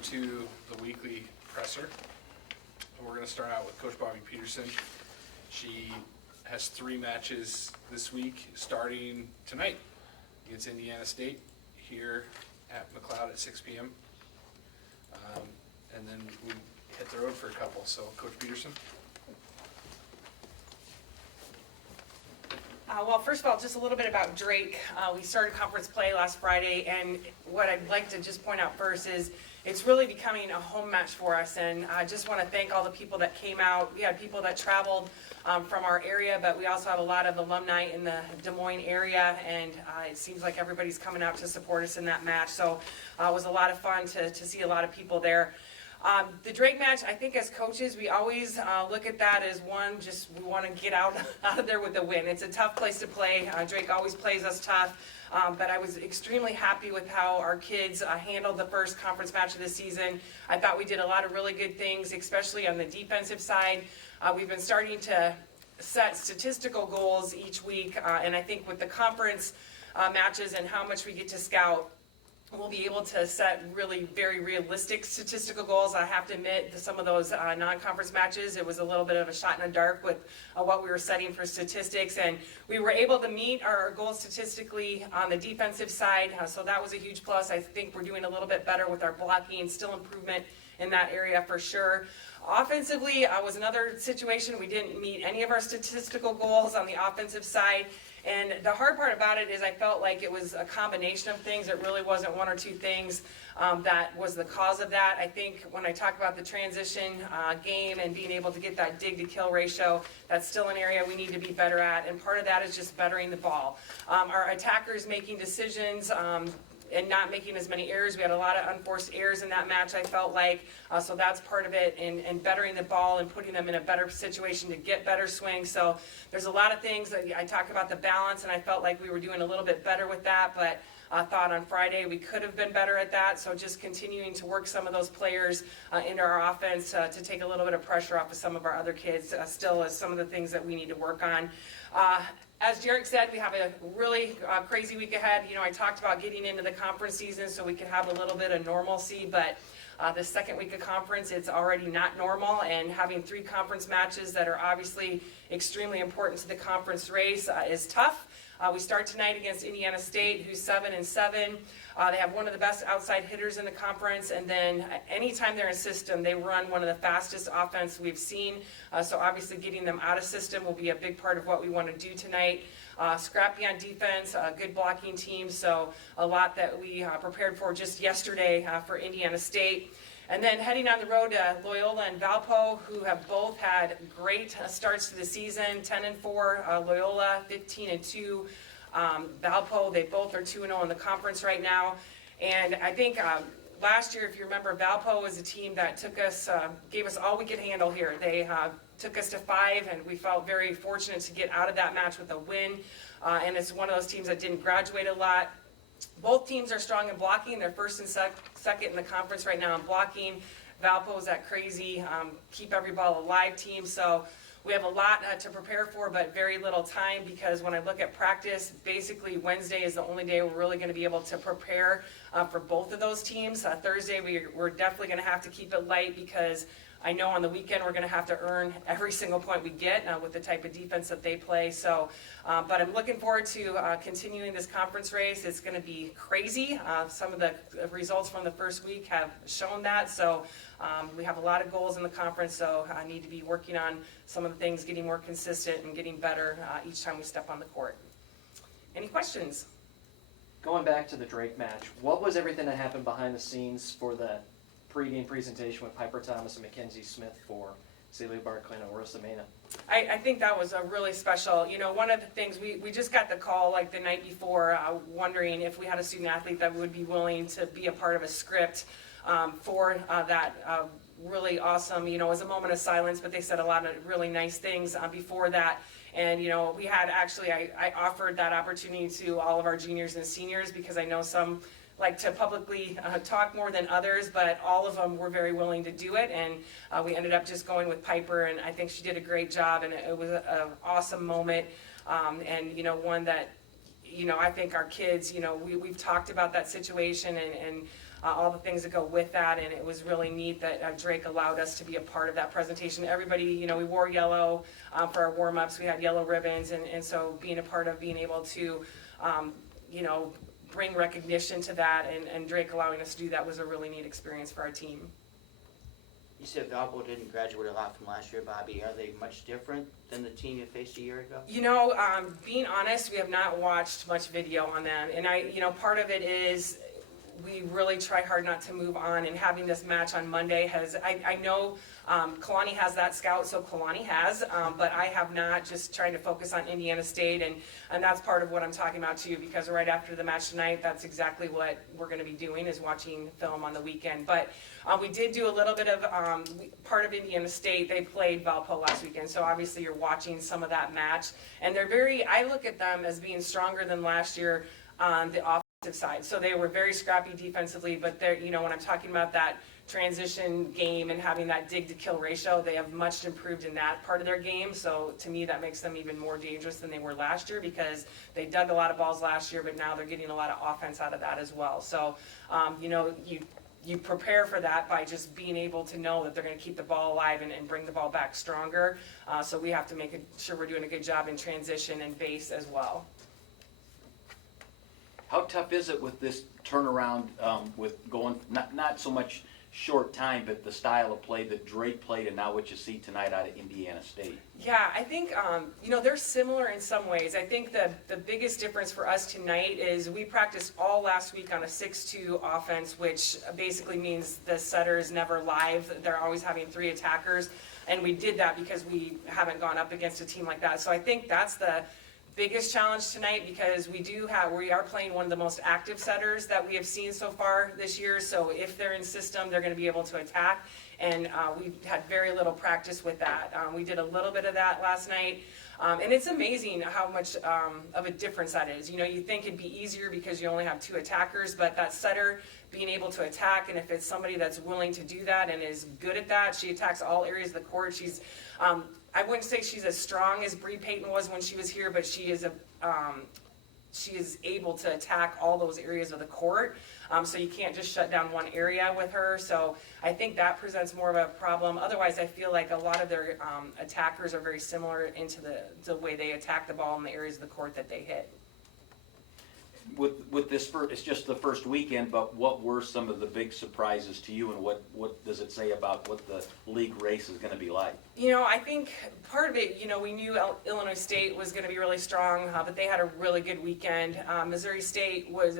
welcome to the weekly presser. We're going to start out with Coach Bobby Peterson. She has 3 matches this week, starting tonight against Indiana State here at McLeod at 6 p.m. And then we hit the road for a couple. So, Coach Peterson. Well, first of all, just a little bit about Drake. We started conference play last Friday, and what I'd like to just point out first is it's really becoming a home match for us, and I just want to thank all the people that came out. We had people that traveled from our area, but we also have a lot of alumni in the Des Moines area, and it seems like everybody's coming out to support us in that match, so it was a lot of fun to see a lot of people there. The Drake match, I think as coaches, we always look at that as one, just we want to get out of there with a win. It's a tough place to play. Drake always plays us tough, but I was extremely happy with how our kids handled the first conference match of the season. I thought we did a lot of really good things, especially on the defensive side. We've been starting to set statistical goals each week, and I think with the conference matches and how much we get to scout, we'll be able to set really very realistic statistical goals. I have to admit, some of those non-conference matches, it was a little bit of a shot in the dark with what we were setting for statistics, and we were able to meet our goals statistically on the defensive side, so that was a huge plus. I think we're doing a little bit better with our blocking, still improvement in that area for sure. Offensively, was another situation. We didn't meet any of our statistical goals on the offensive side. And the hard part about it is I felt like it was a combination of things. It really wasn't one or two things that was the cause of that. I think when I talk about the transition game and being able to get that dig to kill ratio, that's still an area we need to be better at. And part of that is just bettering the ball. Our attackers making decisions and not making as many errors. We had a lot of unforced errors in that match, I felt like. So that's part of it, and bettering the ball and putting them in a better situation to get better swings. So there's a lot of things that I talk about the balance, and I felt like we were doing a little bit better with that, but I thought on Friday we could have been better at that. So just continuing to work some of those players into our offense to take a little bit of pressure off of some of our other kids still is some of the things that we need to work on. As Jarek said, we have a really crazy week ahead. You know, I talked about getting into the conference season so we could have a little bit of normalcy, but the second week of conference, it's already not normal, and having 3 conference matches that are obviously extremely important to the conference race is tough. We start tonight against Indiana State, who's 7-7. They have one of the best outside hitters in the conference, and then anytime they're in system, they run one of the fastest offense we've seen. So obviously getting them out of system will be a big part of what we want to do tonight. Scrappy on defense, good blocking team, so a lot that we prepared for just yesterday for Indiana State. And then heading on the road to Loyola and Valpo, who have both had great starts to the season, 10-4, Loyola 15-2. Valpo, they both are 2-0 in the conference right now. And I think last year, if you remember, Valpo was a team that took us, gave us all we could handle here. They took us to 5, and we felt very fortunate to get out of that match with a win. And it's one of those teams that didn't graduate a lot. Both teams are strong in blocking. They're first and second in the conference right now in blocking. Valpo's that crazy, keep every ball alive team. So we have a lot to prepare for, but very little time, because when I look at practice, basically Wednesday is the only day we're really going to be able to prepare for both of those teams. Thursday, we're definitely going to have to keep it light, because I know on the weekend we're going to have to earn every single point we get with the type of defense that they play. So, but I'm looking forward to continuing this conference race. It's going to be crazy. Some of the results from the first week have shown that. So we have a lot of goals in the conference, so I need to be working on some of the things, getting more consistent and getting better each time we step on the court. Any questions? Going back to the Drake match, what was everything that happened behind the scenes for the pregame presentation with Piper Thomas and Mackenzie Smith for Celia Barclay and Orissa Mena? I think that was a really special, you know, one of the things, we just got the call like the night before wondering if we had a student athlete that would be willing to be a part of a script for that really awesome, you know, it was a moment of silence, but they said a lot of really nice things before that. And, you know, we had actually, I offered that opportunity to all of our juniors and seniors, because I know some like to publicly talk more than others, but all of them were very willing to do it, and we ended up just going with Piper, and I think she did a great job, and it was an awesome moment, and you know, one that, you know, I think our kids, you know, we've talked about that situation, and all the things that go with that, and it was really neat that Drake allowed us to be a part of that presentation. Everybody, you know, we wore yellow for our warm-ups, we had yellow ribbons, and so being a part of being able to, you know, bring recognition to that, and Drake allowing us to do that was a really neat experience for our team. You said Valpo didn't graduate a lot from last year, Bobby. Are they much different than the team you faced a year ago? You know, being honest, we have not watched much video on them, and you know, part of it is we really try hard not to move on, and having this match on Monday has, I know Kalani has that scout, so Kalani has, but I have not, just trying to focus on Indiana State, and that's part of what I'm talking about too, because right after the match tonight, that's exactly what we're going to be doing, is watching film on the weekend. But we did do a little bit of, part of Indiana State, they played Valpo last weekend, so obviously you're watching some of that match, and they're very, I look at them as being stronger than last year on the offensive side. So they were very scrappy defensively, but they're, you know, when I'm talking about that transition game and having that dig to kill ratio, they have much improved in that part of their game. So to me, that makes them even more dangerous than they were last year, because they dug a lot of balls last year, but now they're getting a lot of offense out of that as well. So, you know, you prepare for that by just being able to know that they're going to keep the ball alive and bring the ball back stronger. So we have to make sure we're doing a good job in transition and base as well. How tough is it with this turnaround, with going, not so much short time, but the style of play that Drake played and now what you see tonight out of Indiana State? Yeah, I think, you know, they're similar in some ways. I think the biggest difference for us tonight is we practiced all last week on a 6-2 offense, which basically means the setter is never live. They're always having 3 attackers, and we did that because we haven't gone up against a team like that. So I think that's the biggest challenge tonight, because we are playing one of the most active setters that we have seen so far this year. So if they're in system, they're going to be able to attack, and we had very little practice with that. We did a little bit of that last night, and it's amazing how much of a difference that is. You know, you think it'd be easier because you only have 2 attackers, but that setter being able to attack, and if it's somebody that's willing to do that and is good at that, she attacks all areas of the court. She's I wouldn't say she's as strong as Bree Payton was when she was here, but she is able to attack all those areas of the court. So you can't just shut down one area with her. So I think that presents more of a problem. Otherwise, I feel like a lot of their attackers are very similar into the way they attack the ball in the areas of the court that they hit. With this first, it's just the first weekend, but what were some of the big surprises to you, and what does it say about what the league race is going to be like? You know, I think part of it, you know, we knew Illinois State was going to be really strong, but they had a really good weekend. Missouri State was,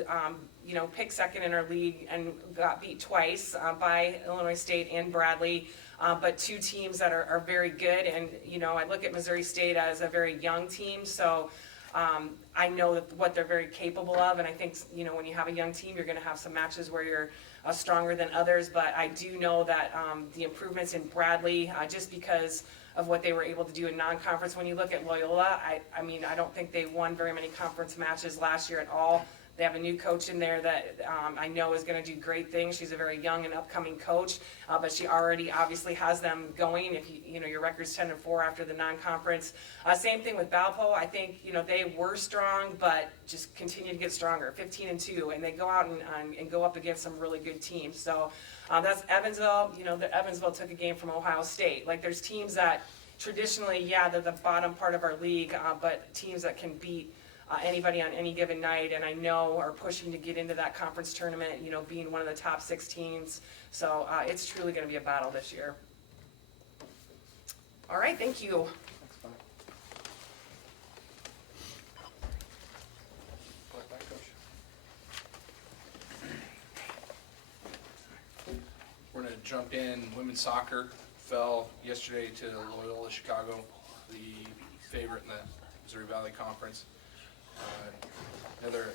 you know, picked second in our league and got beat twice by Illinois State and Bradley. But 2 teams that are very good, and, you know, I look at Missouri State as a very young team, so I know what they're very capable of, and I think, you know, when you have a young team, you're going to have some matches where you're stronger than others, but I do know that the improvements in Bradley, just because of what they were able to do in non-conference. When you look at Loyola, I mean, I don't think they won very many conference matches last year at all. They have a new coach in there that I know is going to do great things. She's a very young and upcoming coach, but she already obviously has them going. If you know, your record's 10-4 after the non-conference. Same thing with Valpo. I think, you know, they were strong, but just continue to get stronger. 15-2, and they go out and go up against some really good teams. So that's Evansville. You know, Evansville took a game from Ohio State. Like, there's teams that traditionally, yeah, they're the bottom part of our league, but teams that can beat anybody on any given night, and I know are pushing to get into that conference tournament, you know, being one of the top 6 teams. So it's truly going to be a battle this year. All right, thank you. We're going to jump in. Women's soccer fell yesterday to Loyola Chicago, the favorite in the Missouri Valley Conference. Another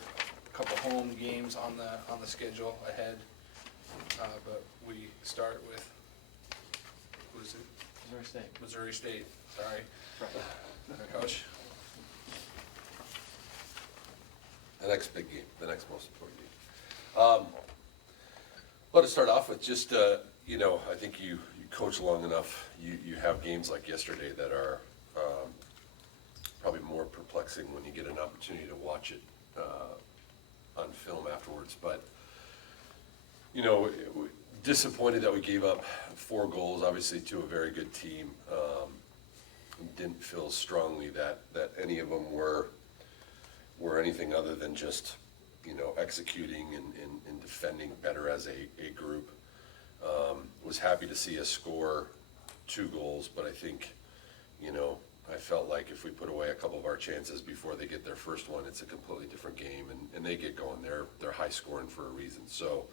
couple home games on the schedule ahead, but we start with, who is it? Missouri State. Sorry, Coach. The next big game, the next most important game. Well, to start off with, just you know, I think you coach long enough. You have games like yesterday that are probably more perplexing when you get an opportunity to watch it on film afterwards. But you know, disappointed that we gave up 4 goals, obviously to a very good team. Didn't feel strongly that any of them were anything other than just, you know, executing and defending better as a group. Was happy to see us score 2 goals, but I think, you know, I felt like if we put away a couple of our chances before they get their first one, it's a completely different game, and they get going. They're high scoring for a reason. So,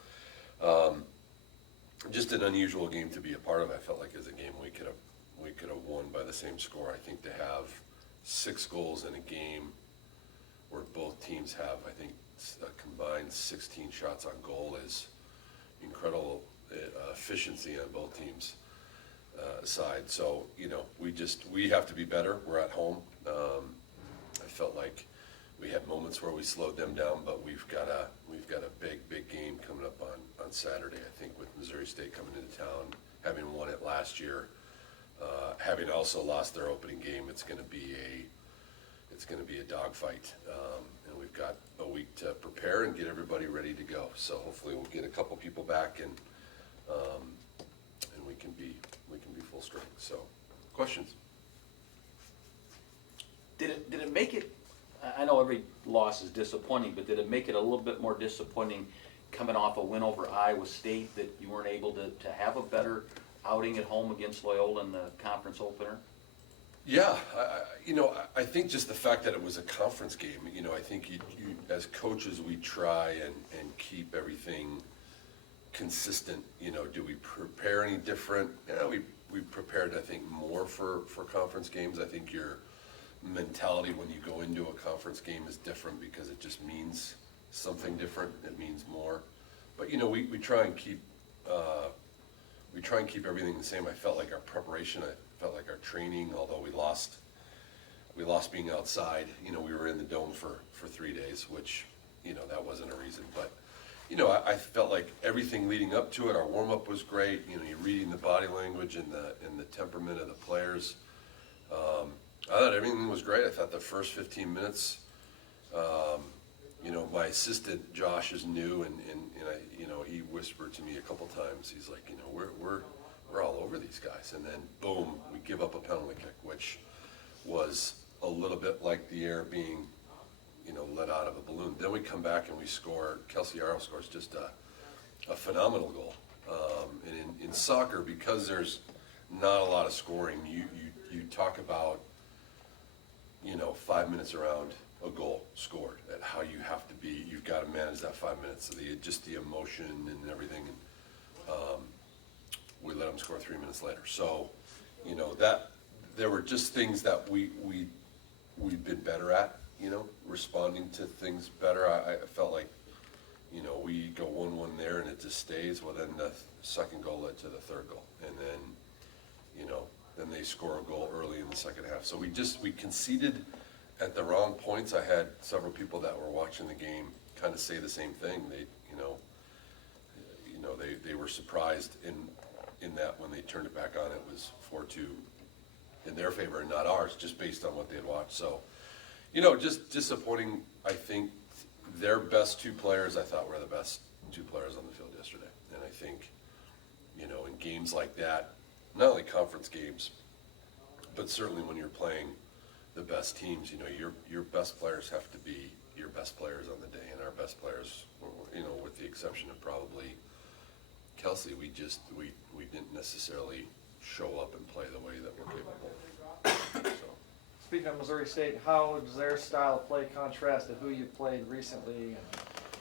just an unusual game to be a part of. I felt like as a game we could have won by the same score. I think to have 6 goals in a game where both teams have, I think, a combined 16 shots on goal is incredible efficiency on both teams' side. So, you know, we have to be better. We're at home. I felt like we had moments where we slowed them down, but we've got a big game coming up on Saturday. I think with Missouri State coming into town, having won it last year, having also lost their opening game, it's going to be a dogfight, and we've got a week to prepare and get everybody ready to go. So hopefully we'll get a couple people back and we can be full strength. So, questions? Did it make it, I know every loss is disappointing, but did it make it a little bit more disappointing coming off a win over Iowa State that you weren't able to have a better outing at home against Loyola in the conference opener? Yeah, I think just the fact that it was a conference game, you know, I think you as coaches, we try and keep everything consistent. You know, do we prepare any different? Yeah, we prepared, I think, more for conference games. I think your mentality when you go into a conference game is different because it just means something different. It means more. But, you know, we try and keep everything the same. I felt like our preparation, I felt like our training, although we lost being outside. You know, we were in the dome for 3 days, which, you know, that wasn't a reason. But, you know, I felt like everything leading up to it, our warm-up was great. You know, you're reading the body language and the temperament of the players. I thought everything was great. I thought the first 15 minutes, you know, my assistant Josh is new, and I, you know, he whispered to me a couple times. He's like, you know, we're all over these guys, and then boom, we give up a penalty kick, which was a little bit like the air being, you know, let out of a balloon. Then we come back and we score. Kelsey Yarrow scores just a phenomenal goal. And in soccer, because there's not a lot of scoring, you talk about, you know, 5 minutes around a goal scored, and how you have to be, you've got to manage that 5 minutes, just the emotion and everything. And we let them score 3 minutes later. So, you know, that there were just things that we've been better at, you know, responding to things better. I felt like, you know, we go 1-1 there and it just stays. Well, then the second goal led to the third goal, and then, you know, then they score a goal early in the second half. So we conceded at the wrong points. I had several people that were watching the game kind of say the same thing. They, they were surprised in that when they turned it back on, it was 4-2 in their favor and not ours, just based on what they had watched. So, you know, just disappointing. I think their best 2 players, I thought, were the best 2 players on the field yesterday. And I think, you know, in games like that, not only conference games, but certainly when you're playing the best teams, you know, your best players have to be your best players on the day. And our best players, you know, with the exception of probably Kelsey, we didn't necessarily show up and play the way that we're capable. So. Speaking of Missouri State, how does their style of play contrast to who you played recently, and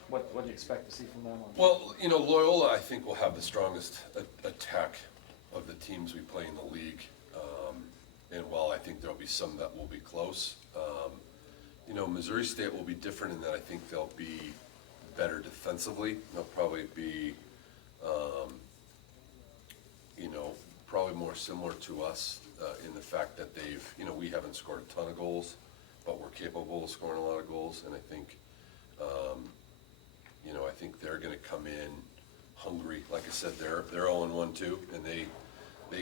what do you expect to see from them? Well, you know, Loyola, I think, will have the strongest attack of the teams we play in the league. And while I think there'll be some that will be close, you know, Missouri State will be different in that I think they'll be better defensively. They'll probably be, you know, probably more similar to us in the fact that they've, you know, we haven't scored a ton of goals, but we're capable of scoring a lot of goals. And I think, you know, I think they're going to come in hungry. Like I said, they're 0-1 too, and they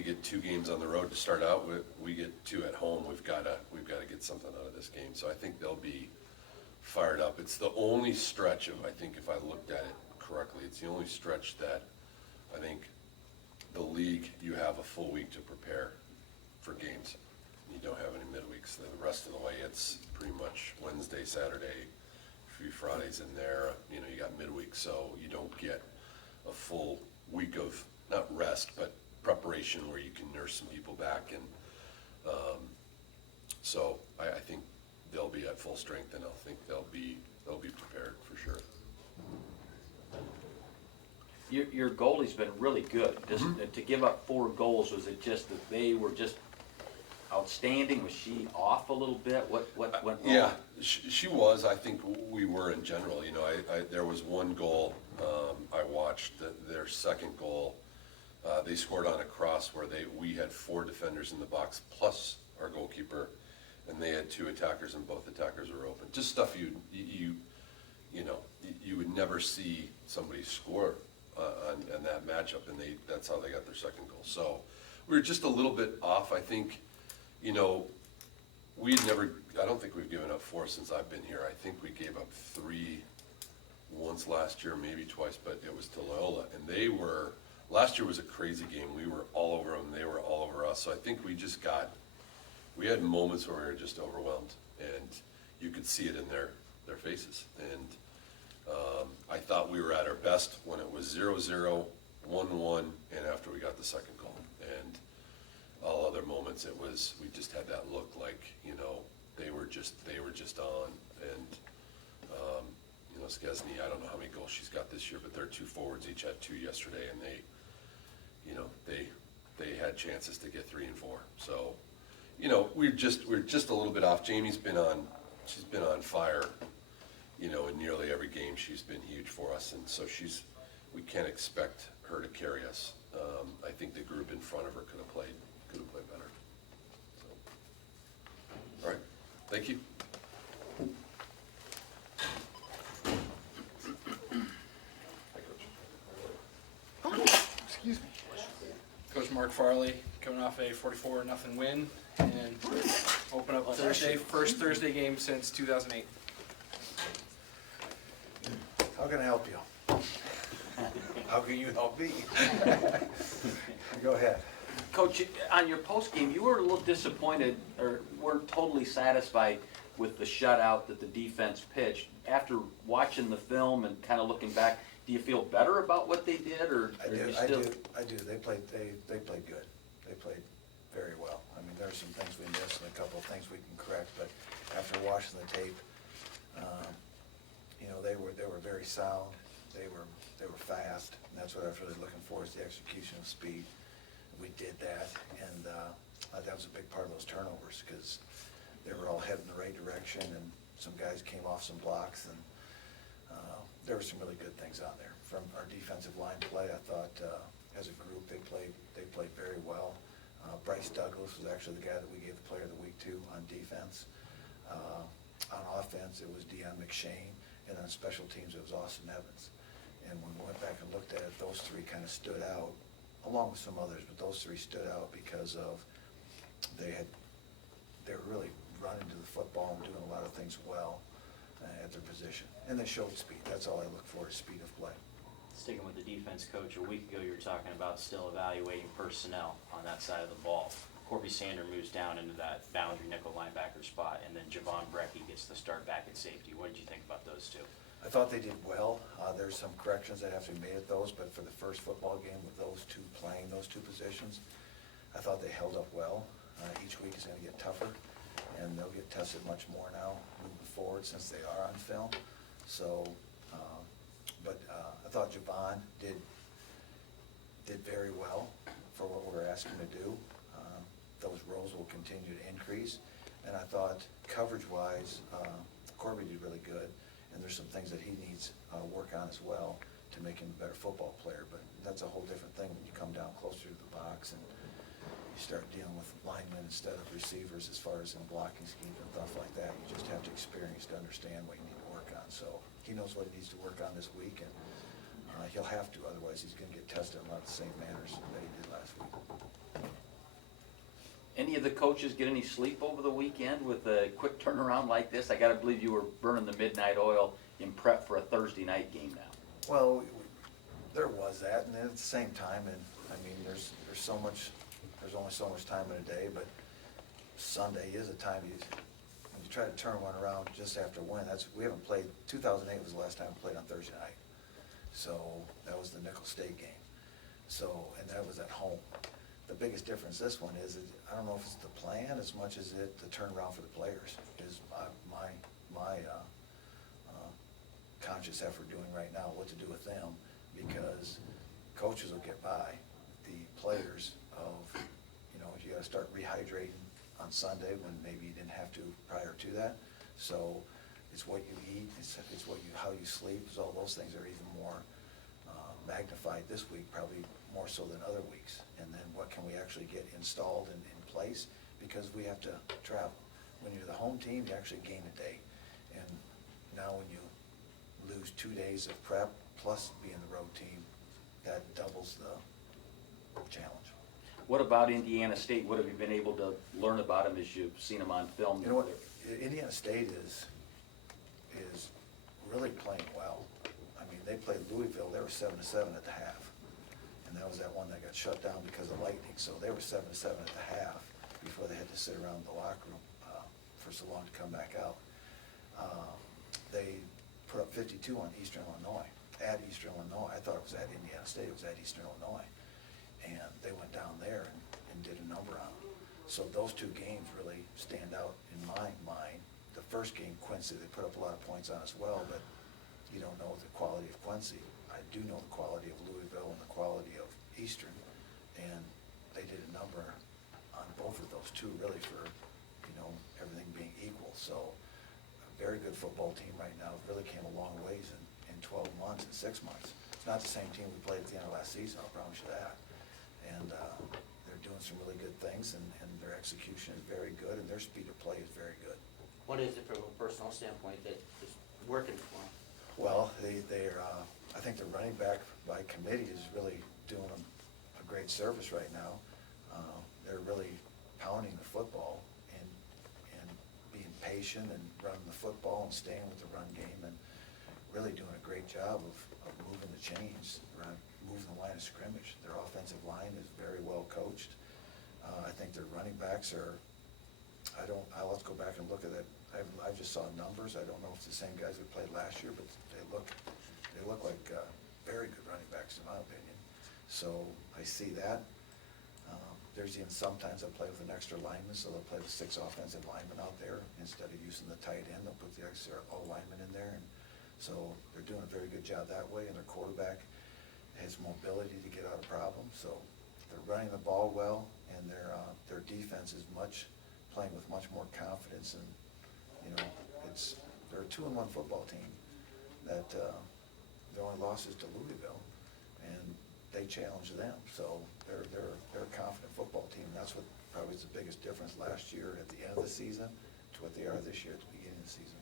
get 2 games on the road to start out with. We get 2 at home. We've got to get something out of this game. So I think they'll be fired up. It's the only stretch of, I think, if I looked at it correctly, it's the only stretch that I think the league, you have a full week to prepare for games. You don't have any midweeks. The rest of the way, it's pretty much Wednesday, Saturday, a few Fridays in there. You know, you got midweek, so you don't get a full week of, not rest, but preparation where you can nurse some people back. And so I think they'll be at full strength, and I think they'll be prepared for sure. Your goalie's been really good. Just to give up 4 goals, was it just that they were just outstanding? Was she off a little bit? What went wrong? Yeah, she was. I think we were in general. You know, there was one goal I watched, their second goal. They scored on a cross where we had 4 defenders in the box plus our goalkeeper, and they had 2 attackers, and both attackers were open. Just stuff you would never see somebody score on that matchup, and that's how they got their second goal. So we were just a little bit off. I think, you know, I don't think we've given up 4 since I've been here. I think we gave up 3 once last year, maybe twice, but it was to Loyola. And last year was a crazy game. We were all over them, they were all over us. So I think we had moments where we were just overwhelmed, and you could see it in their faces. And I thought we were at our best when it was 0-0, 1-1, and after we got the second goal. And all other moments, we just had that look like, you know, they were just on. And you know, Skesny, I don't know how many goals she's got this year, but their 2 forwards each had 2 yesterday, and they had chances to get 3 and 4. So, you know, we're just a little bit off. Jamie's been on fire, you know, in nearly every game. She's been huge for us, and so we can't expect her to carry us. I think the group in front of her could have played better. So, all right, thank you. Excuse me. Coach Mark Farley coming off a 44-0 win and open up first Thursday game since 2008. How can I help you? How can you help me? Go ahead. Coach, on your post game, you were a little disappointed, or weren't totally satisfied with the shutout that the defense pitched. After watching the film and kind of looking back, do you feel better about what they did, or I are you do. still? I do. They played good. They played very well. I mean, there's some things we missed and a couple of things we can correct, but after watching the tape, you know, they were very sound. They were fast, and that's what I was really looking for, is the execution of speed. We did that, and that was a big part of those turnovers, because they were all heading the right direction, and some guys came off some blocks, and there were some really good things on there. From our defensive line play, I thought as a group they played very well. Bryce Douglas was actually the guy that we gave the Player of the Week to on defense. On offense, it was Deion McShane, and on special teams, it was Austin Evans. And when we went back and looked at it, those 3 kind of stood out, along with some others, but those 3 stood out because of they were really running to the football and doing a lot of things well at their position. And they showed speed. That's all I look for, is speed of play. Sticking with the defense, Coach, a week ago you were talking about still evaluating personnel on that side of the ball. Corby Sander moves down into that boundary nickel linebacker spot, and then Javon Brecky gets the start back at safety. What did you think about those 2? I thought they did well. There's some corrections that have to be made at those, but for the first football game with those 2 playing those 2 positions, I thought they held up well. Each week is going to get tougher, and they'll get tested much more now moving forward since they are on film. So, but I thought Javon did very well for what we're asking him to do. Those roles will continue to increase, and I thought coverage-wise, Corby did really good. And there's some things that he needs work on as well to make him a better football player. But that's a whole different thing when you come down closer to the box and you start dealing with linemen instead of receivers as far as in blocking schemes and stuff like that. You just have to experience to understand what you need to work on. So he knows what he needs to work on this week, and he'll have to. Otherwise, he's going to get tested in a lot of the same manners that he did last week. Any of the coaches get any sleep over the weekend with a quick turnaround like this? I gotta believe you were burning the midnight oil in prep for a Thursday night game now. Well, There was that, and then at the same time, and, I mean, there's only so much time in a day, but Sunday is a time when you try to turn one around just after a win, we haven't played, 2008 was the last time we played on Thursday night. So, that was the Nickel State game. So, and that was at home. The biggest difference this one is, I don't know if it's the plan as much as the turnaround for the players, is my conscious effort doing right now, what to do with them, because coaches will get by. The players you gotta start rehydrating on Sunday when maybe you didn't have to prior to that. So it's what you eat, it's how you sleep, it's all those things are even more magnified this week, probably more so than other weeks. And then what can we actually get installed and in place, because we have to travel. When you're the home team, you actually gain a day. And now when you lose 2 days of prep, plus being the road team, that doubles the challenge. What about Indiana State? What have you been able to learn about them as you've seen them on film? You know what, Indiana State is really playing well. I mean, they played Louisville, they were 7-7 at the half. And that was that one that got shut down because of lightning, so they were 7-7 at the half before they had to sit around the locker room for so long to come back out. They put up 52 on Eastern Illinois, at Eastern Illinois. I thought it was at Indiana State, it was at Eastern Illinois. And they went down there and did a number on them. So those two games really stand out in my mind. The first game, Quincy, they put up a lot of points on as well, but you don't know the quality of Quincy. I do know the quality of Louisville and the quality of Eastern, and they did a number on both of those two, really, for everything being equal. So a very good football team right now. Really came a long ways in 12 months and 6 months. It's not the same team we played at the end of last season, I'll promise you that. And they're doing some really good things, and their execution is very good, and their speed of play is very good. What is it from a personal standpoint that is working for them? Well, I think the running back by committee is really doing them a great service right now. They're really pounding the football and being patient and running the football and staying with the run game, and really doing a great job of moving the chains, moving the line of scrimmage. Their offensive line is very well coached. I think their running backs are, I'll have to go back and look at that. I just saw numbers. I don't know if it's the same guys we played last year, but they look like very good running backs in my opinion. So I see that. There's even sometimes they'll play with an extra lineman, so they'll play with 6 offensive linemen out there instead of using the tight end. They'll put the extra linemen in there, and so they're doing a very good job that way. And their quarterback has mobility to get out of problems. So they're running the ball well, and their defense is playing with much more confidence. And they're a 2-1 football team that their only loss is to Louisville, and they challenge them. So they're a confident football team. That's what probably is the biggest difference last year at the end of the season to what they are this year at the beginning of the season.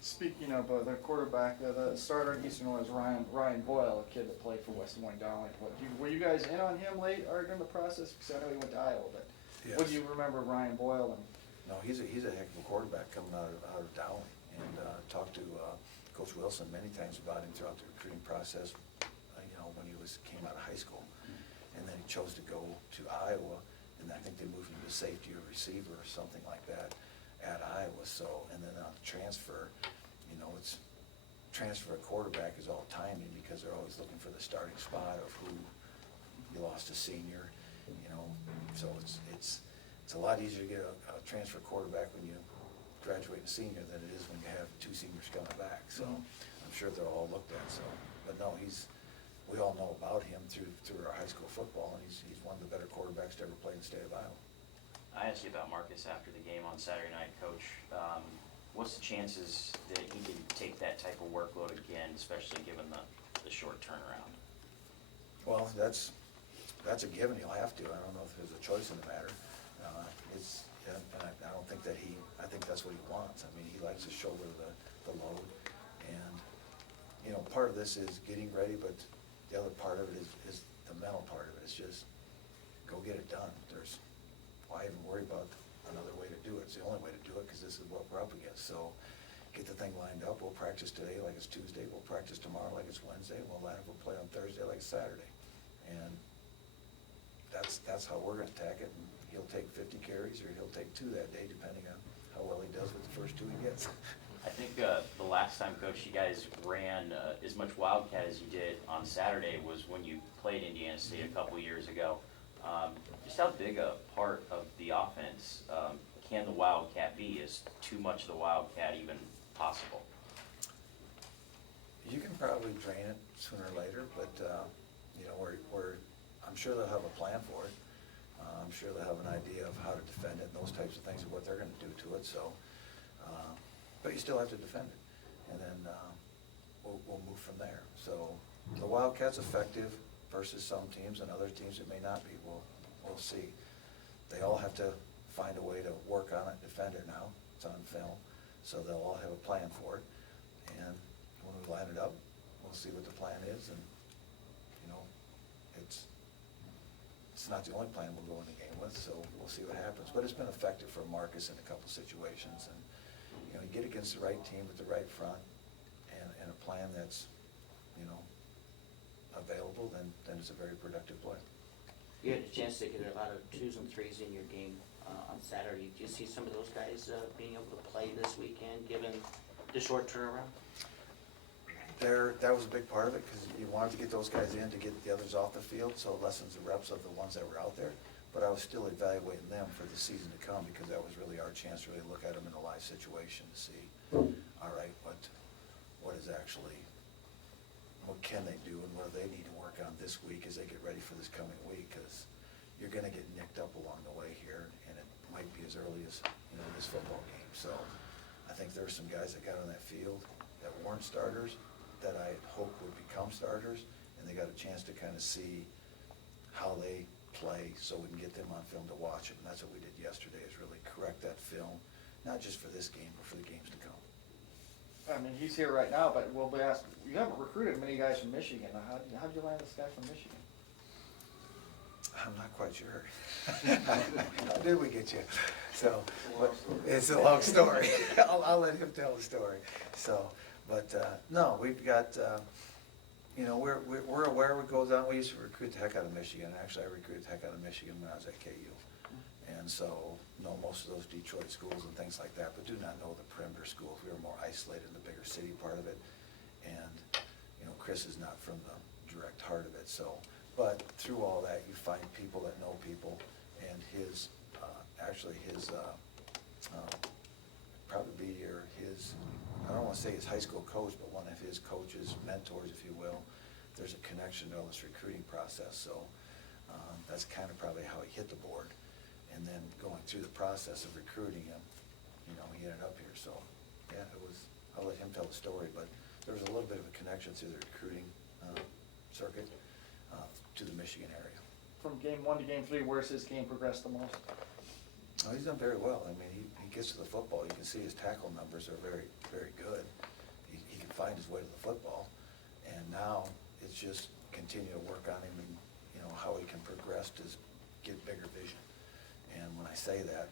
Speaking of the quarterback, the starter at Eastern was Ryan Boyle, a kid that played for West Des Moines Dowling. Were you guys in on him late or during the process? Because I know he went to Iowa, but Yes. What do you remember of Ryan Boyle? No, he's a heck of a quarterback coming out of Dowling, and talked to Coach Wilson many times about him throughout the recruiting process. When he came out of high school, and then he chose to go to Iowa, and I think they moved him to safety or receiver or something like that at Iowa. So, and then on transfer, it's transfer at quarterback is all timing, because they're always looking for the starting spot of who you lost a senior. So it's a lot easier to get a transfer quarterback when you graduate a senior than it is when you have 2 seniors coming back. So I'm sure they're all looked at. So, but no, we all know about him through our high school football, and he's one of the better quarterbacks to ever play in the state of Iowa. I asked you about Marcus after the game on Saturday night, Coach. What's the chances that he can take that type of workload again, especially given the short turnaround? Well, that's a given. He'll have to. I don't know if there's a choice in the matter. And I don't think that I think that's what he wants. I mean, he likes to shoulder the load, and part of this is getting ready, but the other part of it is the mental part of it. It's just go get it done. Why even worry about another way to do it? It's the only way to do it, because this is what we're up against. So get the thing lined up. We'll practice today like it's Tuesday, we'll practice tomorrow like it's Wednesday, we'll line up, we'll play on Thursday like it's Saturday. And that's how we're gonna attack it, and he'll take 50 carries, or he'll take 2 that day, depending on how well he does with the first 2 he gets. I think the last time, Coach, you guys ran as much Wildcat as you did on Saturday was when you played Indiana State a couple years ago. Just how big a part of the offense can the Wildcat be? Is too much of the Wildcat even possible? You can probably drain it sooner or later, but, you know, I'm sure they'll have a plan for it. I'm sure they'll have an idea of how to defend it, and those types of things, of what they're gonna do to it, so. But you still have to defend it, and then we'll move from there. So the Wildcat's effective versus some teams, and other teams it may not be. We'll see. They all have to find a way to work on it, defend it now. It's on film, so they'll all have a plan for it. And when we line it up, we'll see what the plan is, and, you know, it's not the only plan we'll go in the game with, so we'll see what happens. But it's been effective for Marcus in a couple situations, and, you know, you get against the right team with the right front and a plan that's, you know, available, then it's a very productive play. You had a chance to get a lot of 2s and 3s in your game on Saturday. Do you see some of those guys being able to play this weekend, given the short turnaround? That was a big part of it, because you wanted to get those guys in to get the others off the field, so it lessens the reps of the ones that were out there. But I was still evaluating them for the season to come, because that was really our chance to really look at them in a live situation to see, all right, what is actually, what can they do, and what do they need to work on this week as they get ready for this coming week, because you're gonna get nicked up along the way here, and it might be as early as, you know, this football game. So I think there were some guys that got on that field that weren't starters, that I hoped would become starters, and they got a chance to kind of see how they play, so we can get them on film to watch them. And that's what we did yesterday, is really correct that film, not just for this game, but for the games to come. I mean, he's here right now, but we'll be asked, you haven't recruited many guys from Michigan. How'd you land this guy from Michigan? I'm not quite sure. How did we get you? So, but it's a long story. I'll let him tell the story. So, but, no, we've got, you know, we're aware what goes on. We used to recruit the heck out of Michigan. Actually, I recruited the heck out of Michigan when I was at KU. And so, know most of those Detroit schools and things like that, but do not know the perimeter schools. We were more isolated in the bigger city part of it. And, you know, Chris is not from the direct heart of it, so. But through all that, you find people that know people, and his, actually his, probably his, I don't wanna say his high school coach, but one of his coaches, mentors, if you will. There's a connection to all this recruiting process, so that's kind of probably how he hit the board. And then going through the process of recruiting him, you know, he ended up here, so, yeah, it was, I'll let him tell the story, but there was a little bit of a connection through the recruiting circuit to the Michigan area. From game 1 to game 3, where's his game progressed the most? Oh, he's done very well. I mean, he gets to the football. You can see his tackle numbers are very, very good. He can find his way to the football. And now it's just continue to work on him and, you know, how he can progress to get bigger vision. And when I say that,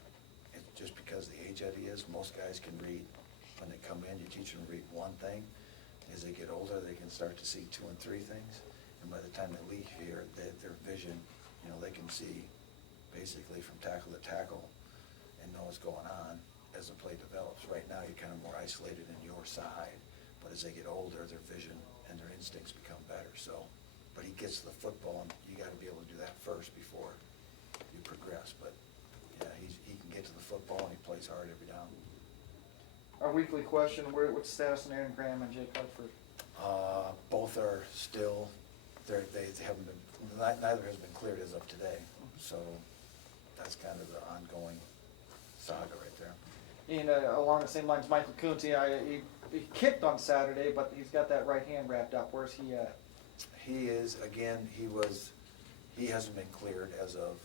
it's just because the age that he is, most guys can read. When they come in, you teach them to read one thing. As they get older, they can start to see 2 and 3 things. And by the time they leave here, their vision, you know, they can see basically from tackle to tackle and know what's going on as the play develops. Right now, you're kind of more isolated in your side, but as they get older, their vision and their instincts become better. So, but he gets to the football, and you got to be able to do that first before you progress. But yeah, he can get to the football, and he plays hard every down. Our weekly question, what's the status on Aaron Graham and Jake Hudford? Both are still, they haven't been, neither has been cleared as of today. So that's kind of the ongoing saga right there. And along the same lines, Michael Cote, he kicked on Saturday, but he's got that right hand wrapped up. Where's he at? He is, again, he hasn't been cleared as of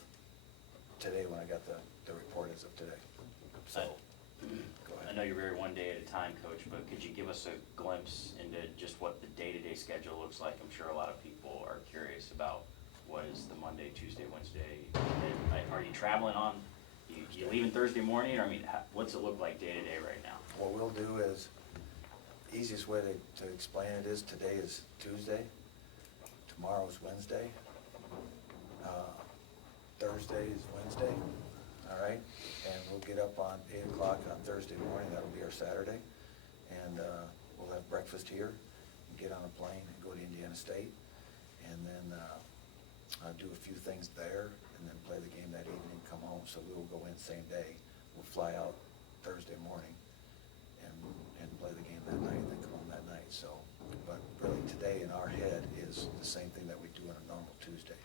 today when I got the report as of today. So, go I ahead. know you're very one day at a time, Coach, but could you give us a glimpse into just what the day-to-day schedule looks like? I'm sure a lot of people are curious about what is the Monday, Tuesday, Wednesday, and are you traveling on, you leaving Thursday morning, or I mean, what's it look like day-to-day right now? What we'll do is, easiest way to explain it is today is Tuesday, tomorrow's Wednesday, Thursday is Wednesday, all right? And we'll get up on 8 o'clock on Thursday morning, that'll be our Saturday. And we'll have breakfast here, and get on a plane and go to Indiana State. And then do a few things there, and then play the game that evening, come home. So we will go in same day. We'll fly out Thursday morning and play the game that night, and then come home that night. So, but really today in our head is the same thing that we do on a normal Tuesday.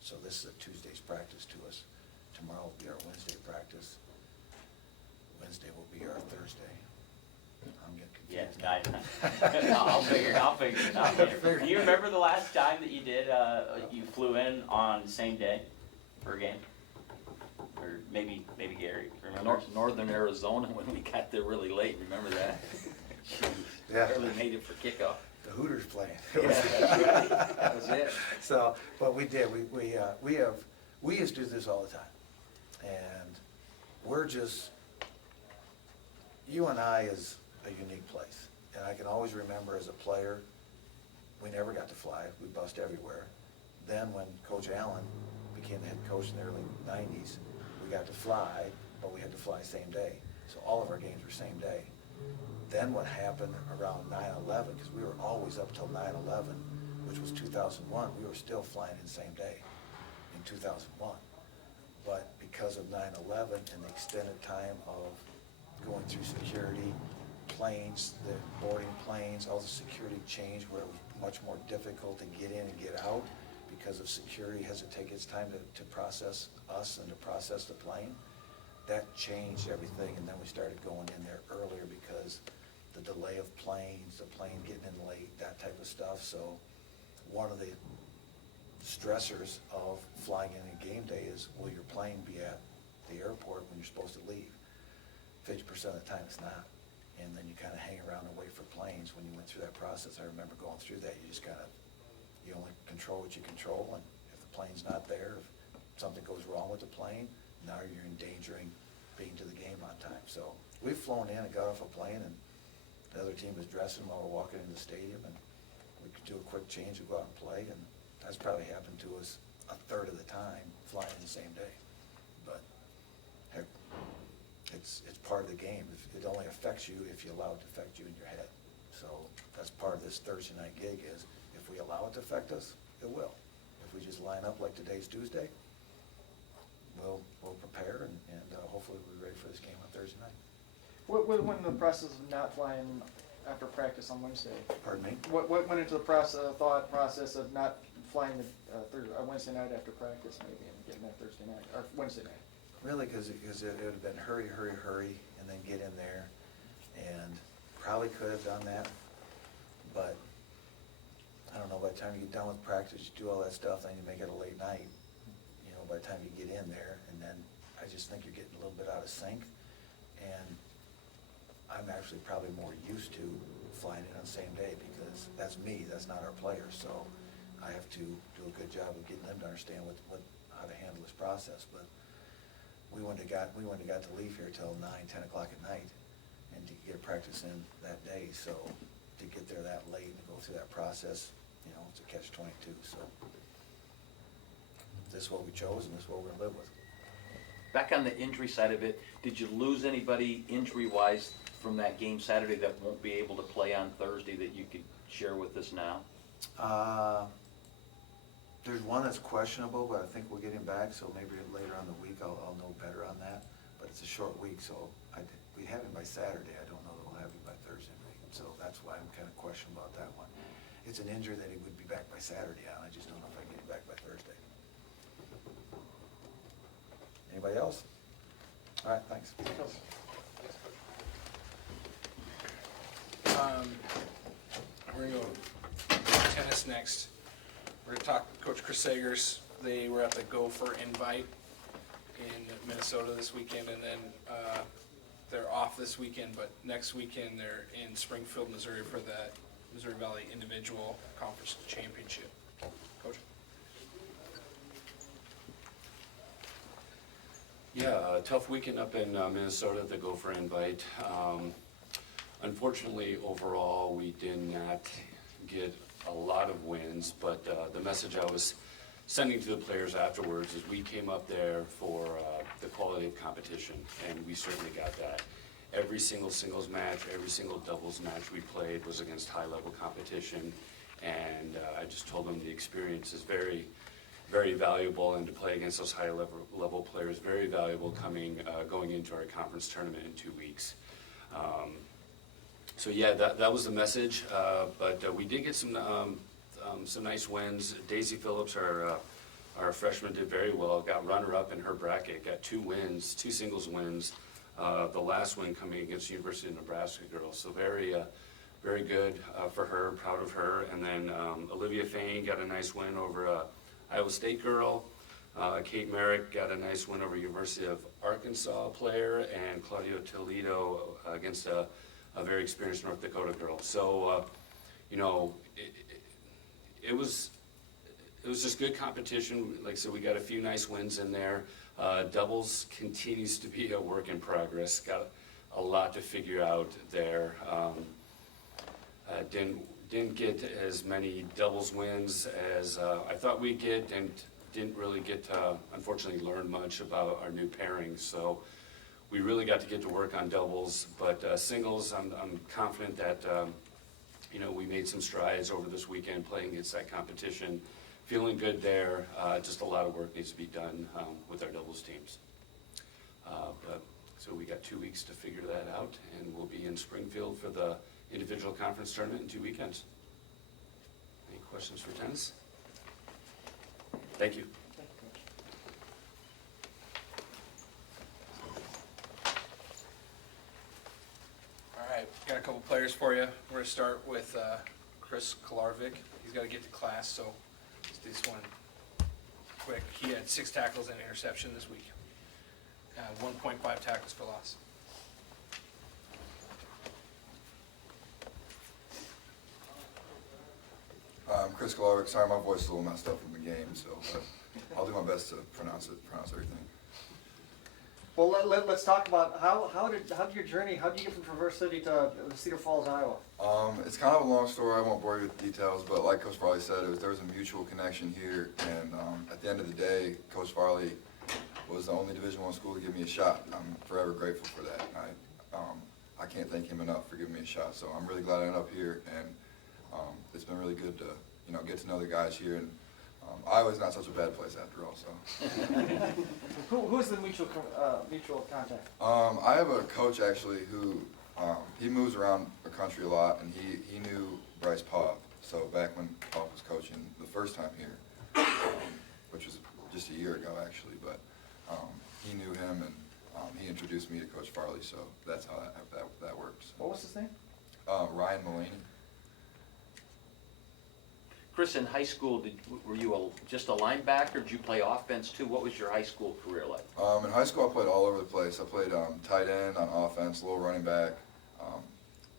So this is a Tuesday's practice to us. Tomorrow will be our Wednesday practice. Wednesday will be our Thursday. I'm getting Yeah, confused. I'll figure it out later. Do you remember the last time that you did, you flew in on the same day for a game? Or maybe Gary remembers? Northern Arizona, when we got there really late, remember that? Yeah. Barely made it for kickoff. The Hooters playing. Yeah, that's right. That was it. So, but we did, we used to do this all the time. And we're just, UNI is a unique place. And I can always remember as a player, we never got to fly, we bussed everywhere. Then when Coach Allen became the head coach in the early 90s, we got to fly, but we had to fly same day. So all of our games were same day. Then what happened around 9/11, because we were always up till 9/11, which was 2001, we were still flying in same day in 2001. But because of 9/11 and the extended time of going through security, planes, the boarding planes, all the security changed where it was much more difficult to get in and get out because of security has to take its time to process us and to process the plane. That changed everything, and then we started going in there earlier because the delay of planes, the plane getting in late, that type of stuff. So one of the stressors of flying in a game day is, will your plane be at the airport when you're supposed to leave? 50% of the time it's not. And then you kind of hang around and wait for planes. When you went through that process, I remember going through that, you just kind of, you only control what you control, and if the plane's not there, if something goes wrong with the plane, now you're endangering being to the game on time. So we've flown in and got off a plane, and the other team was dressing while we're walking into the stadium, and we could do a quick change and go out and play, and that's probably happened to us a third of the time, flying the same day. But heck, it's part of the game. It only affects you if you allow it to affect you in your head. So that's part of this Thursday night gig is, if we allow it to affect us, it will. If we just line up like today's Tuesday, we'll prepare and hopefully we'll be ready for this game on Thursday night. What went into the process of not flying after practice on Wednesday? Pardon me? What went into the thought process of not flying Wednesday night after practice, maybe, and getting there Thursday night, or Wednesday night? Really, because it would have been hurry, and then get in there, and probably could have done that, but I don't know, by the time you get done with practice, you do all that stuff, then you make it a late night, you know, by the time you get in there, and then I just think you're getting a little bit out of sync, and I'm actually probably more used to flying in on the same day, because that's me, that's not our players, so I have to do a good job of getting them to understand how to handle this process, but we wouldn't have got to leave here till 9, 10 o'clock at night, and to get practice in that day. So to get there that late and go through that process, you know, it's a catch-22. So this is what we chose, and this is what we're gonna live with. Back on the injury side of it, did you lose anybody injury-wise from that game Saturday that won't be able to play on Thursday that you could share with us now? There's one that's questionable, but I think we'll get him back, so maybe later on in the week I'll know better on that. But it's a short week, so we have him by Saturday. I don't know that we'll have him by Thursday night, so that's why I'm kind of questioning about that one. It's an injury that he would be back by Saturday on. I just don't know if I can get him back by Thursday. Anybody else? All right, thanks. We're gonna go tennis next. We're gonna talk to Coach Chris Sagers. They were at the Gopher Invite in Minnesota this weekend, and then they're off this weekend, but next weekend they're in Springfield, Missouri for the Missouri Valley Individual Conference Championship. Coach? Yeah, a tough weekend up in Minnesota at the Gopher Invite. Unfortunately, overall, we did not get a lot of wins, but the message I was sending to the players afterwards is we came up there for the quality of competition, and we certainly got that. Every single singles match, every single doubles match we played was against high-level competition, and I just told them the experience is very, very valuable, and to play against those high-level players, very valuable going into our conference tournament in 2 weeks. So yeah, that was the message, but we did get some nice wins. Daisy Phillips, our freshman, did very well, got runner-up in her bracket, got 2 wins, 2 singles wins, the last win coming against University of Nebraska girls, so very, very good for her, proud of her. And then Olivia Fain got a nice win over Iowa State girl. Kate Merrick got a nice win over University of Arkansas player, and Claudio Toledo against a very experienced North Dakota girl. So, you know, it was just good competition. Like I said, we got a few nice wins in there. Doubles continues to be a work in progress. Got a lot to figure out there. Didn't get as many doubles wins as I thought we'd get, and didn't really get to, unfortunately, learn much about our new pairings. So we really got to get to work on doubles, but singles, I'm confident that you know, we made some strides over this weekend playing against that competition. Feeling good there. Just a lot of work needs to be done with our doubles teams. So we got 2 weeks to figure that out, and we'll be in Springfield for the individual conference tournament in 2 weekends. Any questions for tennis? Thank you. All right, got a couple players for you. We're gonna start with Chris Kolarvik. He's gotta get to class, so let's do this one quick. He had 6 tackles and interception this week. 1.5 tackles for loss. Chris Kolarvik. Sorry, my voice is a little messed up from the game, so but I'll do my best to pronounce everything. Well, let's talk about how did your journey, how did you get from Traverse City to Cedar Falls, Iowa? It's kind of a long story. I won't bore you with the details, but like Coach Farley said, there was a mutual connection here, and at the end of the day, Coach Farley was the only Division I school to give me a shot. I'm forever grateful for that. I can't thank him enough for giving me a shot. So I'm really glad I ended up here, and it's been really good to get to know the guys here. And Iowa's not such a bad place after all. So. Who's the mutual contact? I have a coach actually who he moves around the country a lot, and he knew Bryce Popp. So back when Popp was coaching the first time here, which was just a year ago actually, but he knew him, and he introduced me to Coach Farley. So that's how that works. What was his name? Ryan Mulaney. Chris, in high school, were you just a linebacker? Did you play offense too? What was your high school career like? In high school, I played all over the place. I played tight end on offense, little running back.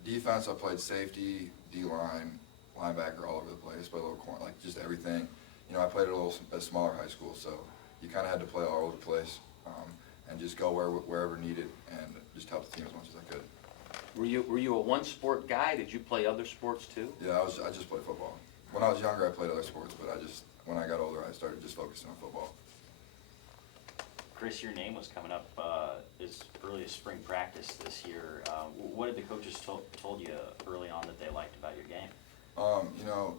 Defense, I played safety, D-line, linebacker, all over the place. Played a little corner, like just everything. You know, I played at a smaller high school, so you kind of had to play all over the place and just go wherever needed and just help the team as much as I could. Were you a one-sport guy? Did you play other sports too? Yeah, I just played football. When I was younger, I played other sports, but when I got older, I started just focusing on football. Chris, your name was coming up as early as spring practice this year. What did the coaches told you early on that they liked about your game? You know,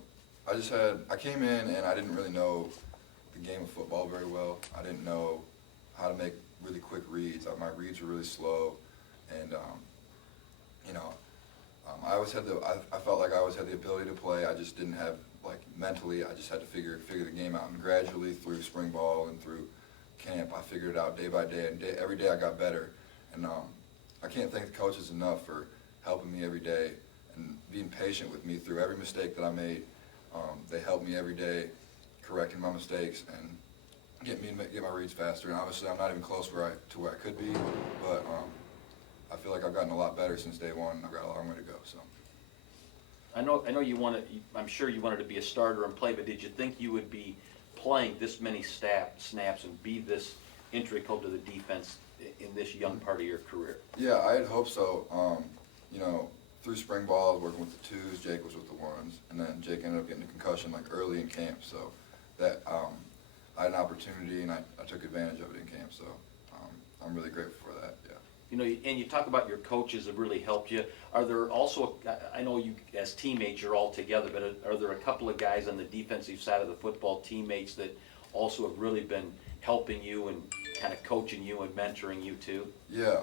I came in and I didn't really know the game of football very well. I didn't know how to make really quick reads. My reads were really slow, and you know, I felt like I always had the ability to play. I just didn't have, like, mentally, I just had to figure the game out. And gradually through spring ball and through camp, I figured it out day by day, and every day I got better. And I can't thank the coaches enough for helping me every day and being patient with me through every mistake that I made. They helped me every day, correcting my mistakes and get my reads faster. And obviously I'm not even close to where I could be, but I feel like I've gotten a lot better since day one. I've got a long way to go. So. I know you I'm sure you wanted to be a starter and play, but did you think you would be playing this many snaps and be this integral to the defense in this young part of your career? Yeah, I had hoped so. You know, through spring ball, I was working with the twos, Jake was with the ones, and then Jake ended up getting a concussion like early in camp, so that I had an opportunity and I took advantage of it in camp, so I'm really grateful for that, yeah. You know, and you talk about your coaches have really helped you. Are there also, I know you as teammates you're all together, but are there a couple of guys on the defensive side of the football, teammates, that also have really been helping you and kind of coaching you and mentoring you too? Yeah,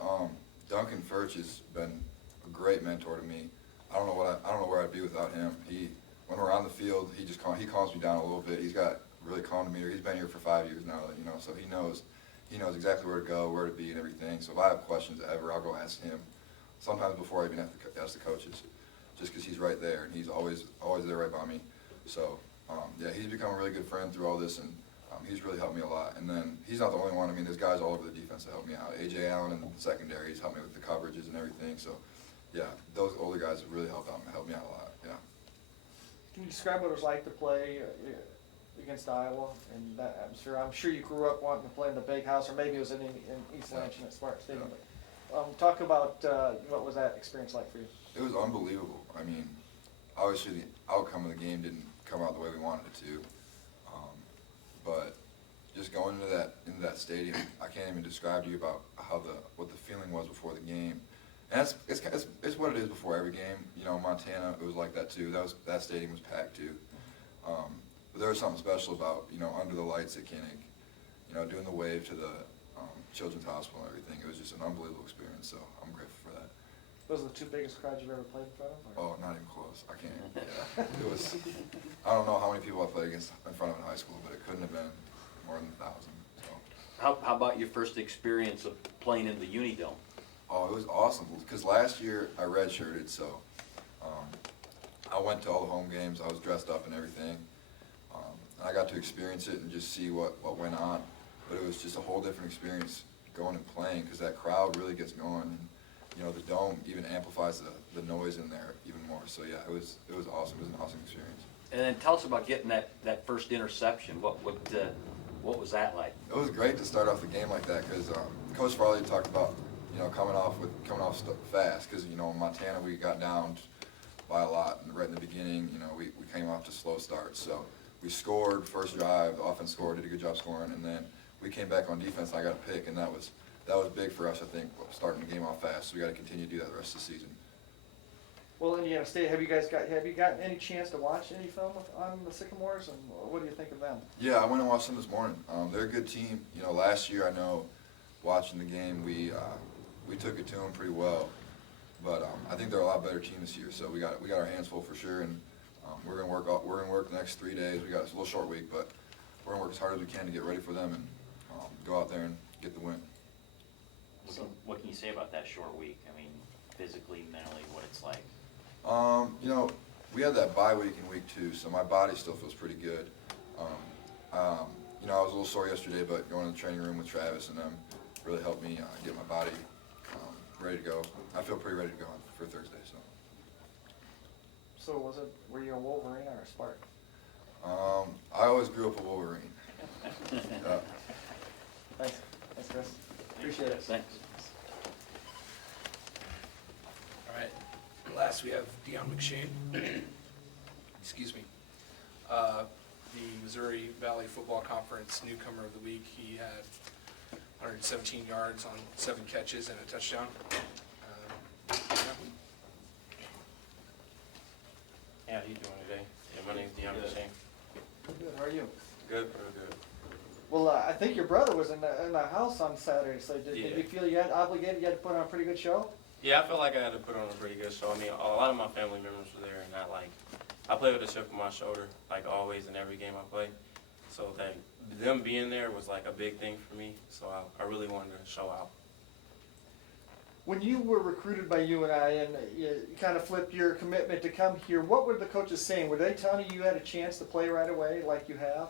Duncan Furch has been a great mentor to me. I don't know where I'd be without him. When we're on the field, he calms me down a little bit. He's got really calm demeanor. He's been here for 5 years now, you know, so he knows exactly where to go, where to be, and everything. So if I have questions ever, I'll go ask him. Sometimes before I even have to ask the coaches, just because he's right there and he's always there right by me. So yeah, he's become a really good friend through all this, and he's really helped me a lot. And then he's not the only one. I mean, there's guys all over the defense that help me out. AJ Allen in the secondary, he's helped me with the coverages and everything. So yeah, those older guys have really helped me out a lot. Yeah. Can you describe what it was like to play against Iowa in that atmosphere? I'm sure you grew up wanting to play in the big house, or maybe it was in East Lansing at Smart Stadium. Yeah. But, talk about what was that experience like for you? It was unbelievable. I mean, obviously the outcome of the game didn't come out the way we wanted it to, but just going into that stadium, I can't even describe to you about what the feeling was before the game. And it's what it is before every game. You know, Montana, it was like that too. That stadium was packed too. But there was something special about, you know, under the lights at Kinnick, you know, doing the wave to the Children's Hospital and everything. It was just an unbelievable experience. So I'm grateful for that. Those are the two biggest crowds you've ever played in front of? Or? Oh, not even close. I can't. Yeah. It was. I don't know how many people I played against in front of in high school, but it couldn't have been more than 1,000. So. How about your first experience of playing in the Uni-Dome? Oh, it was awesome because last year I redshirted, so I went to all the home games. I was dressed up and everything, and I got to experience it and just see what went on. But it was just a whole different experience going and playing because that crowd really gets going. And, you know, the dome even amplifies the noise in there even more. So yeah, it was awesome. It was an awesome experience. And then tell us about getting that first interception. What was that like? It was great to start off the game like that because Coach Farley talked about, you know, coming off fast because, you know, in Montana we got down by a lot and right in the beginning, you know, we came off to slow starts. So we scored first drive, the offense scored, did a good job scoring, and then we came back on defense. I got a pick, and that was big for us, I think, starting the game off fast. So we got to continue to do that the rest of the season. Well, Indiana State, have you gotten any chance to watch any film on the Sycamores, and what do you think of them? Yeah, I went and watched them this morning. They're a good team. You know, last year I know, watching the game, we took it to them pretty well, but I think they're a lot better team this year. So we got our hands full for sure, and we're gonna work the next 3 days. It's a little short week, but we're gonna work as hard as we can to get ready for them and go out there and get the win. What can you say about that short week? I mean, physically, mentally, what it's like? You know, we had that bye week in week 2, so my body still feels pretty good. You know, I was a little sore yesterday, but going to the training room with Travis and them really helped me get my body ready to go. I feel pretty ready to go for Thursday. So were you a Wolverine or a Spartan? I always grew up a Wolverine. Thanks, Chris. Appreciate it. Thanks. All right. Last, we have Deion McShane. Excuse me. The Missouri Valley Football Conference Newcomer of the Week. He had 117 yards on 7 catches and a touchdown. How are you doing today? Yeah, my name's Deion McShane. Good. How are you? Good, pretty good. Well, I think your brother was in the house on Saturday. So did Yeah. you feel you had obligated? You had to put on a pretty good show. Yeah, I felt like I had to put on a pretty good show. I mean, a lot of my family members were there, and I play with a chip on my shoulder, like always in every game I play. So that them being there was like a big thing for me. So I really wanted to show out. When you were recruited by UNI and you kind of flipped your commitment to come here, what were the coaches saying? Were they telling you had a chance to play right away, like you have?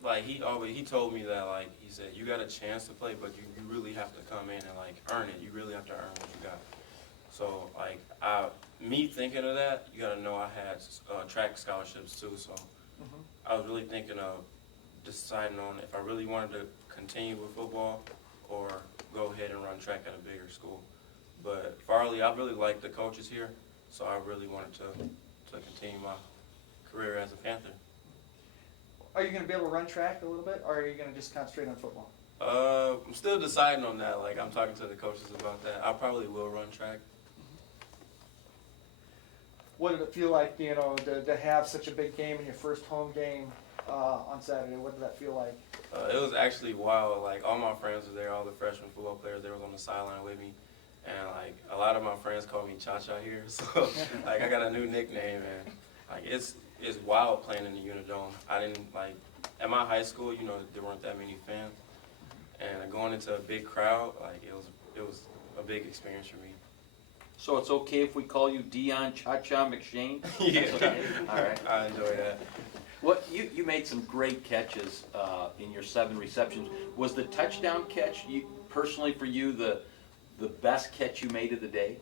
Like he told me that, like he said, you got a chance to play, but you really have to come in and like earn it. You really have to earn what you got. So like me thinking of that, you got to know I had track scholarships too. So I was really thinking of deciding on if I really wanted to continue with football or go ahead and run track at a bigger school. But Farley, I really like the coaches here. So I really wanted to continue my career as a Panther. Are you gonna be able to run track a little bit, or are you gonna just concentrate on football? I'm still deciding on that. Like, I'm talking to the coaches about that. I probably will run track. What did it feel like, you know, to have such a big game in your first home game on Saturday? What did that feel like? It was actually wild. Like, all my friends were there, all the freshman football players, they were on the sideline with me. And, like, a lot of my friends call me Cha-Cha here. So, like, I got a new nickname, and, like, it's wild playing in the Unidome. I didn't, like, at my high school, you know, there weren't that many fans. And going into a big crowd, like, it was a big experience for me. So it's okay if we call you Dion Cha-Cha McShane? Yeah. All right. I enjoy that. Well, you made some great catches in your 7 receptions. Was the touchdown catch, personally for you, the best catch you made of the day?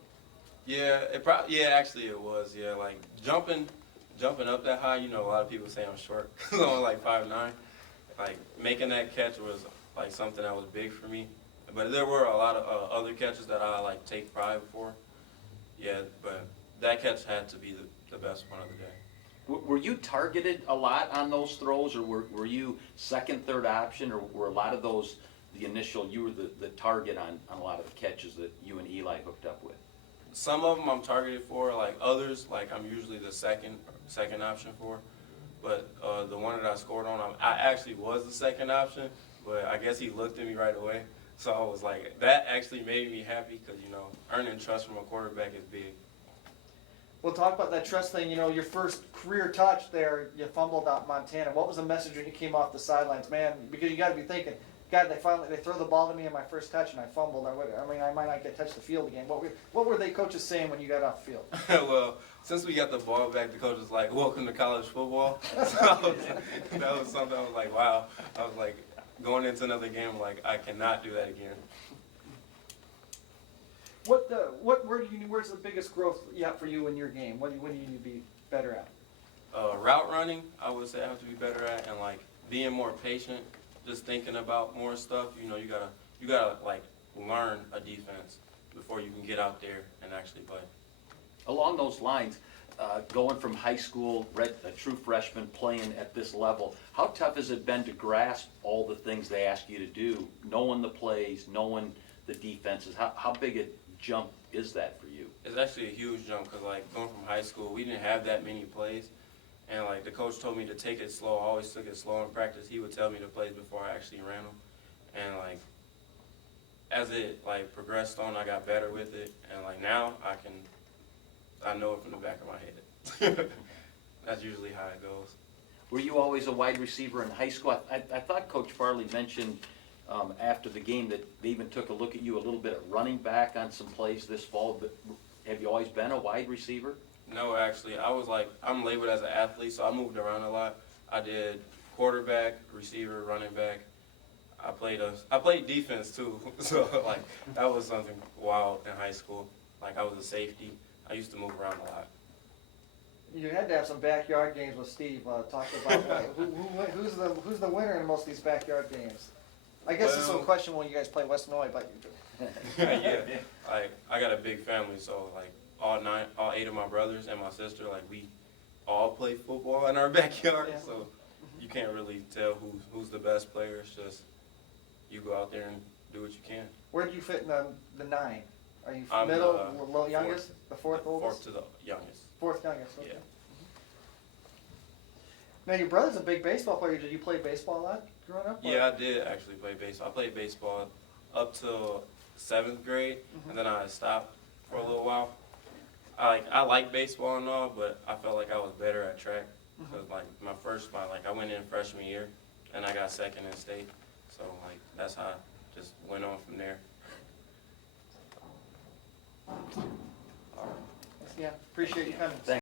Yeah, actually it was. Yeah, like jumping up that high. You know, a lot of people say I'm short. I'm only like 5'9". Like making that catch was like something that was big for me. But there were a lot of other catches that I like take pride for. Yeah, but that catch had to be the best one of the day. Were you targeted a lot on those throws, or were you second, third option, or were a lot of those the initial, you were the target on a lot of the catches that you and Eli hooked up with? Some of them I'm targeted for, like others, like I'm usually the second option for. But the one that I scored on, I actually was the second option, but I guess he looked at me right away. So I was like, that actually made me happy because, you know, earning trust from a quarterback is big. We'll talk about that trust thing. You know, your first career touch there, you fumbled out in Montana. What was the message when you came off the sidelines, man? Because you got to be thinking, God, they throw the ball to me in my first touch and I fumbled. I mean, I might not get touch the field again. What were they coaches saying when you got off the field? Well, since we got the ball back, the coach was like, "Welcome to college football." So that was something I was like, wow. I was like, going into another game, like I cannot do that again. Where's the biggest growth for you in your game? What do you need to be better at? Route running, I would say I have to be better at, and like being more patient, just thinking about more stuff. You know, you gotta like learn a defense before you can get out there and actually play. Along those lines, going from high school, a true freshman, playing at this level, how tough has it been to grasp all the things they ask you to do, knowing the plays, knowing the defenses? How big a jump is that for you? It's actually a huge jump because, like, going from high school, we didn't have that many plays. And, like, the coach told me to take it slow. I always took it slow in practice. He would tell me the plays before I actually ran them. And, like, as it, like, progressed on, I got better with it. And, like, now I know it from the back of my head. That's usually how it goes. Were you always a wide receiver in high school? I thought Coach Farley mentioned after the game that they even took a look at you a little bit at running back on some plays this fall. But have you always been a wide receiver? No, actually. I'm labeled as an athlete, so I moved around a lot. I did quarterback, receiver, running back. I played defense too. So, like, that was something wild in high school. Like, I was a safety. I used to move around a lot. You had to have some backyard games with Steve. Talk about who's the winner in most of these backyard games. I guess this is a question when you guys play West Illinois, but Yeah, like I got a big family, so like all 8 of my brothers and my sister, like we all play football in our backyard. Yeah. So you can't really tell who's the best player. It's just you go out there and do what you can. Where do you fit in the 9? Are you I'm middle, youngest, the fourth oldest? Fourth to the youngest. Fourth youngest. Okay. Yeah. Now your brother's a big baseball player. Did you play baseball a lot growing up? Yeah, I did actually play baseball. I played baseball up till 7th grade, and then I stopped for a little while. I like baseball and all, but I felt like I was better at track because like I went in freshman year, and I got second in state. So like that's how I just went on from there. Yeah, appreciate you coming. Thanks.